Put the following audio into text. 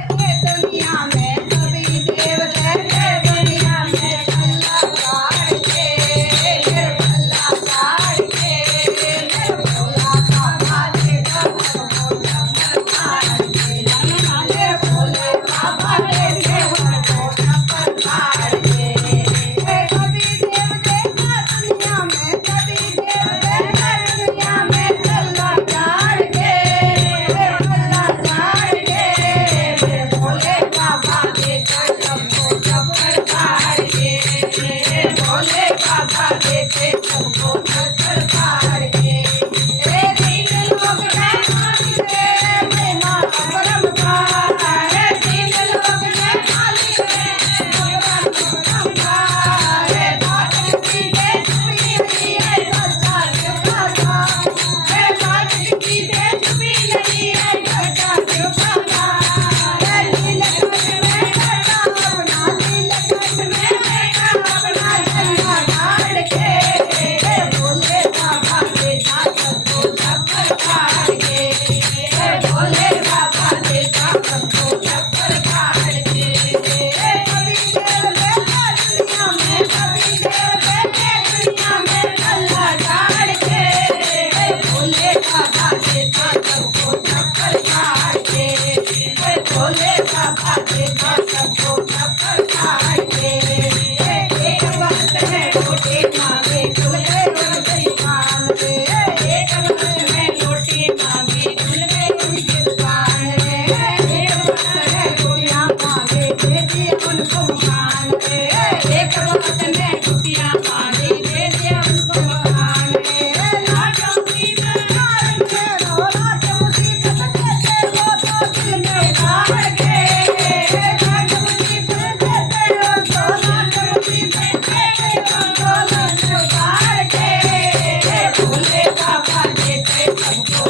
दुनिया में सभी देवते दुनिया में अल्लाह काढ़ के अल्लाह काढ़ के भोला बाबा के चप्पल काढ़ के भोले बाबा के चप्पल काढ़ के सभी देवते दुनिया में सभी देवते दुनिया में अल्लाह काढ़ के अल्लाह काढ़ के भोले बाबा के चप्पल काढ़ के भोले बाबा के चप्पल काढ़ के तीन लोग हैं मालिक महिमा परम पार तीन लोग हैं मालिक महिमा परम पार मालिक की देश भी है सच्चा जुबाना मालिक की देश भी नहीं है सच्चा जुबाना नीलकंठ में बैठा अपना नीलकंठ में बैठा अपना झंडा गाड़ के भोले बाबा के चप्पल काढ़ के भोले बाबा के चप्पल काढ़ के सभी देवते दुनिया में सभी देवते दुनिया में अल्लाह काढ़ के भोले बाबा के चप्पल काढ़ के भोले बाबा के चप्पल काढ़ के एक वक्त है रोटी मांगे खुल गए उनकी दुकान रे एक वक्त है रोटी मांगे खुल गए उनकी दुकान रे एक वक्त है रोटियां मांगे दे दिए उनको मकान रे एक वक्त में रोटियां मांगे दे दिए उनको मकान रे लाट मुसीबत मार के रो लाट मुसीबत देते हो तो दिल में गाड़ के लाट मुसीबत देते हो तो लाट मुसीबत देते हो तो लाट गाड़ के भोले बाबा के सबको